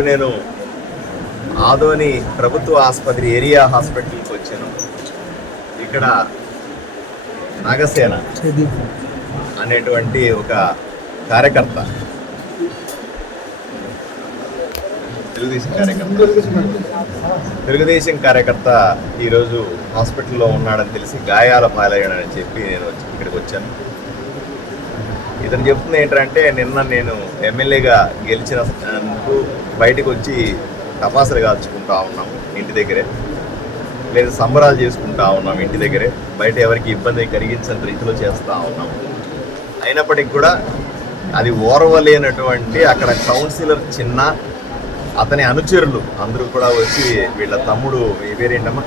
ఇప్పుడు నేను ఆదోని ప్రభుత్వ ఆసుపత్రి ఏరియా హాస్పిటల్కి వచ్చాను. ఇక్కడ నాగసేన అనేటువంటి ఒక కార్యకర్త. తెలుగుదేశం కార్యకర్త. తెలుగుదేశం కార్యకర్త ఈరోజు హాస్పిటల్లో ఉన్నాడని తెలిసి గాయాల పాలయ్యాడని చెప్పి నేను వచ్చి ఇక్కడికి వచ్చాను. ఇతను చెప్తుంది ఏంటంటే నిన్న నేను ఎమ్మెల్యేగా గెలిచినందుకు బయటకు వచ్చి తపాసులు కాల్చుకుంటా ఉన్నాం ఇంటి దగ్గరే. లేదా సంబరాలు చేసుకుంటా ఉన్నాం ఇంటి దగ్గరే. బయట ఎవరికి ఇబ్బంది కలిగించని రీతిలో చేస్తూ ఉన్నాం. అయినప్పటికీ కూడా అది ఓర్వలేనటువంటి అక్కడ కౌన్సిలర్ చిన్న అతని అనుచరులు అందరూ కూడా వచ్చి వీళ్ళ తమ్ముడు ఈ పేరేంటమ్మా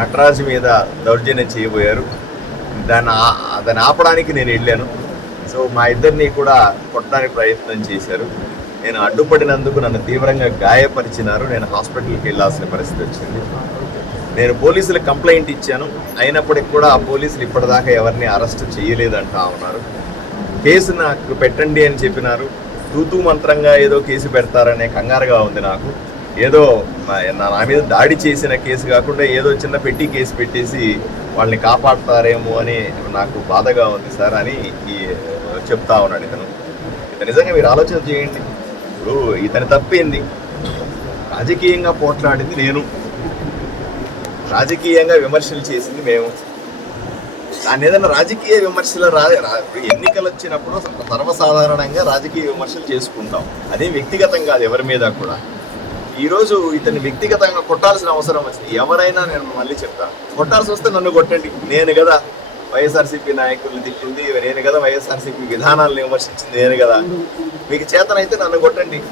నటరాజు మీద దౌర్జన్యం చేయబోయారు. దాన్ని ఆ- దాన్ని ఆపడానికి నేను వెళ్ళాను. సో మా ఇద్దరిని కూడా కొట్టడానికి ప్రయత్నం చేశారు. నేను అడ్డుపడినందుకు నన్ను తీవ్రంగా గాయపరిచినారు. నేను హాస్పిటల్కి వెళ్ళాల్సిన పరిస్థితి వచ్చింది. నేను పోలీసులకు కంప్లైంట్ ఇచ్చాను. అయినప్పటికి కూడా ఆ పోలీసులు ఇప్పటిదాకా ఎవరిని అరెస్ట్ చేయలేదంటా ఉన్నారు. కేసు నాకు పెట్టండి అని చెప్పినారు. తూతూ మంత్రంగా ఏదో కేసు పెడతారనే కంగారుగా ఉంది నాకు. ఏదో నా నా మీద దాడి చేసిన కేసు కాకుండా ఏదో చిన్న పెట్టి కేసు పెట్టేసి వాళ్ళని కాపాడతారేమో అని నాకు బాధగా ఉంది సార్ అని చెప్తా ఉన్నాడు ఇతను. ఇతను నిజంగా మీరు ఆలోచన చేయండి. ఇప్పుడు ఇతని తప్పింది? రాజకీయంగా పోట్లాడింది నేను. రాజకీయంగా విమర్శలు చేసింది మేము. దాని ఏదైనా రాజకీయ విమర్శలు రా- ఎన్నికలు వచ్చినప్పుడు సర్వసాధారణంగా రాజకీయ విమర్శలు చేసుకుంటాం. అదే వ్యక్తిగతం కాదు ఎవరి మీద కూడా. ఈరోజు ఇతన్ని వ్యక్తిగతంగా కొట్టాల్సిన అవసరం వచ్చింది. ఎవరైనా నేను మళ్ళీ చెప్తాను కొట్టాల్సి వస్తే నన్ను కొట్టండి. నేను కదా వైఎస్ఆర్సీపీ నాయకుల్ని తిట్టింది. నేను కదా వైఎస్ఆర్సీపీ విధానాలను విమర్శించింది. నేను కదా. మీకు చేతనైతే నన్ను కొట్టండి.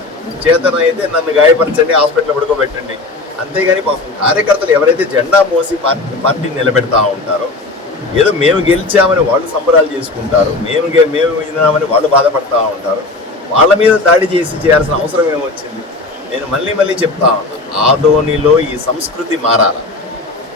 చేతనైతే నన్ను గాయపరచండి. హాస్పిటల్ పడుకోబెట్టండి. అంతేగాని పాపం కార్యకర్తలు ఎవరైతే జెండా మోసి పార్టీ పార్టీని నిలబెడతా ఉంటారో ఏదో మేము గెలిచామని వాళ్ళు సంబరాలు చేసుకుంటారు మేము గె- మేము విన్నామని వాళ్ళు బాధపడతా ఉంటారు. వాళ్ళ మీద దాడి చేసి చేయాల్సిన అవసరం ఏమొచ్చింది? నేను మళ్ళీ మళ్ళీ చెప్తా ఉన్నా. ఆదోనిలో ఈ సంస్కృతి మారాలి.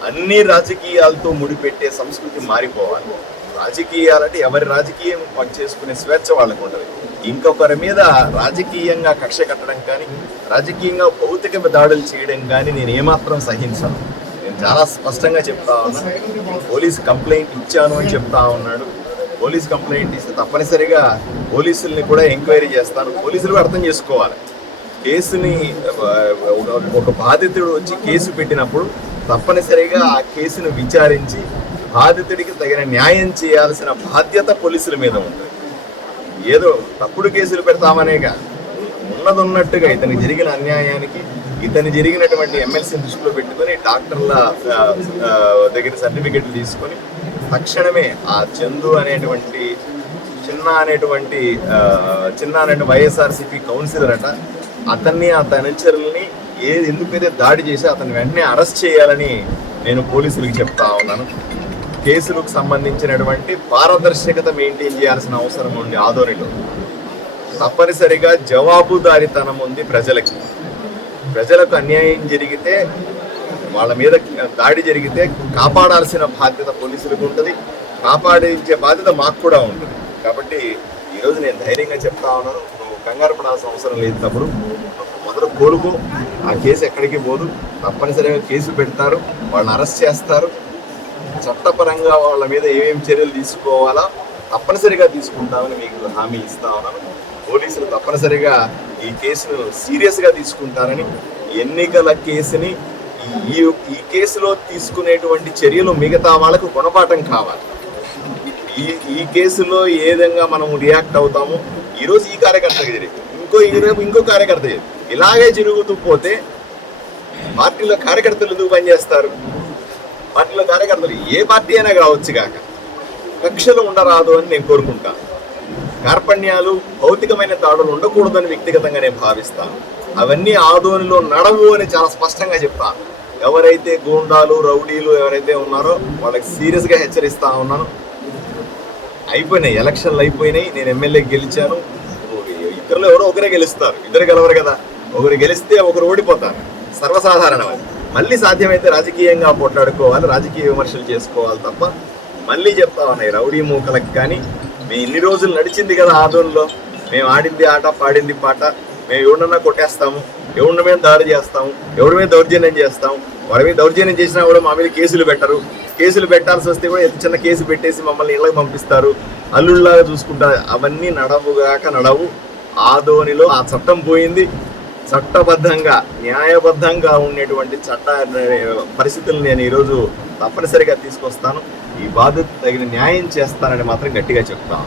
అన్ని రాజకీయాలతో ముడిపెట్టే సంస్కృతి మారిపోవాలి. రాజకీయాలంటే ఎవరి రాజకీయం చేసుకునే స్వేచ్ఛ వాళ్ళకు ఉండదు ఇంకొకరి మీద రాజకీయంగా కక్ష కట్టడం కానీ రాజకీయంగా భౌతిక దాడులు చేయడం కానీ నేను ఏమాత్రం సహించాను. నేను చాలా స్పష్టంగా చెప్తా ఉన్నాను పోలీస్ కంప్లైంట్ ఇచ్చాను అని చెప్తా ఉన్నాడు. పోలీస్ కంప్లైంట్ ఇస్తే తప్పనిసరిగా పోలీసుల్ని కూడా ఎంక్వైరీ చేస్తాను. పోలీసులు కూడా అర్థం చేసుకోవాలి. కేసుని ఒక- ఒక బాధితుడు వచ్చి కేసు పెట్టినప్పుడు తప్పనిసరిగా ఆ కేసును విచారించి బాధితుడికి తగిన న్యాయం చేయాల్సిన బాధ్యత పోలీసుల మీద ఉంటుంది ఏదో తప్పుడు కేసులు పెడతామనేగా ఉన్నది ఉన్నట్టుగా ఇతనికి జరిగిన అన్యాయానికి ఇతని జరిగినటువంటి ఎమ్మెల్సీ దృష్టిలో పెట్టుకొని డాక్టర్ల దగ్గర సర్టిఫికెట్లు తీసుకొని తక్షణమే ఆ చందు అనేటువంటి చిన్న అనేటువంటి చిన్న అనేటువంటి వైఎస్ఆర్సీపీ కౌన్సిలర్ అట అతన్ని అతని అనుచరుల్ని ఏ ఎందుకైతే దాడి చేసి అతన్ని వెంటనే అరెస్ట్ చేయాలని నేను పోలీసులకు చెప్తా ఉన్నాను. కేసులకు సంబంధించినటువంటి పారదర్శకత మెయింటైన్ చేయాల్సిన అవసరం ఉంది ఆదోనిలో తప్పనిసరిగా జవాబుదారితనం ఉంది ప్రజలకి. ప్రజలకు అన్యాయం జరిగితే వాళ్ళ మీద దాడి జరిగితే కాపాడాల్సిన బాధ్యత పోలీసులకు ఉంటుంది. కాపాడించే బాధ్యత మాకు కూడా ఉంటుంది. కాబట్టి ఈరోజు నేను ధైర్యంగా చెప్తా ఉన్నాను. నువ్వు కంగారు పడాల్సిన అవసరం లేదు తప్పుడు మొదలు కోలుకో. ఆ కేసు ఎక్కడికి పోదు. తప్పనిసరిగా కేసు పెడతారు. వాళ్ళని అరెస్ట్ చేస్తారు. చట్టపరంగా వాళ్ళ మీద ఏమేమి చర్యలు తీసుకోవాలా తప్పనిసరిగా తీసుకుంటామని మీకు హామీ ఇస్తా ఉన్నాను. పోలీసులు తప్పనిసరిగా ఈ కేసును సీరియస్గా తీసుకుంటారని ఎన్నికల కేసుని ఈ ఈ కేసులో తీసుకునేటువంటి చర్యలు మిగతా వాళ్ళకు గుణపాఠం కావాలి. ఈ ఈ కేసులో ఏ విధంగా మనం రియాక్ట్ అవుతాము ఈరోజు ఈ కార్యకర్తకి జరిగింది ఇంకో ఈ రేపు ఇంకో కార్యకర్త ఇలాగే జరుగుతూ పోతే పార్టీలో కార్యకర్తలు ఎందుకు పనిచేస్తారు? పార్టీలో కార్యకర్తలు ఏ పార్టీ అయినా కావచ్చు కాక కక్షలు ఉండరాదు అని నేను కోరుకుంటాను కార్పణ్యాలు భౌతికమైన దాడులు ఉండకూడదని వ్యక్తిగతంగా నేను భావిస్తాను అవన్నీ ఆదోనిలో నడవు అని చాలా స్పష్టంగా చెప్తాను ఎవరైతే గూండాలు రౌడీలు ఎవరైతే ఉన్నారో వాళ్ళకి సీరియస్గా హెచ్చరిస్తా ఉన్నాను. అయిపోయినాయి ఎలక్షన్లు అయిపోయినాయి నేను ఎమ్మెల్యే గెలిచాను. ఇద్దరులో ఎవరో ఒకరే గెలుస్తారు ఇద్దరు గెలవరు కదా. ఒకరు గెలిస్తే ఒకరు ఓడిపోతారు. సర్వసాధారణం అది మళ్ళీ సాధ్యమైతే రాజకీయంగా పోట్లాడుకోవాలి రాజకీయ విమర్శలు చేసుకోవాలి తప్ప మళ్ళీ చెప్తా ఉన్నాయి రౌడీ మూకలకు కానీ మేము ఇన్ని రోజులు నడిచింది కదా ఆదోన్లో మేము ఆడింది ఆట పాడింది పాట మేము ఎవడన్నా కొట్టేస్తాము ఎవరి మీద దాడి చేస్తాము ఎవరి మీద దౌర్జన్యం చేస్తాము వారి మీద దౌర్జన్యం చేసినా కూడా మా మీద కేసులు పెట్టరు. కేసులు పెట్టాల్సి వస్తే కూడా ఎంత చిన్న కేసు పెట్టేసి మమ్మల్ని ఇళ్ళకి పంపిస్తారు. అల్లుళ్ళలాగా చూసుకుంటారు అవన్నీ నడవుగాక నడవు. ఆ ధోనిలో ఆ చట్టం పోయింది. చట్టబద్ధంగా న్యాయబద్ధంగా ఉండేటువంటి చట్ట పరిస్థితులు నేను ఈరోజు తప్పనిసరిగా తీసుకొస్తాను. ఈ బాధ్యత తగిన న్యాయం చేస్తానని మాత్రం గట్టిగా చెప్తాను.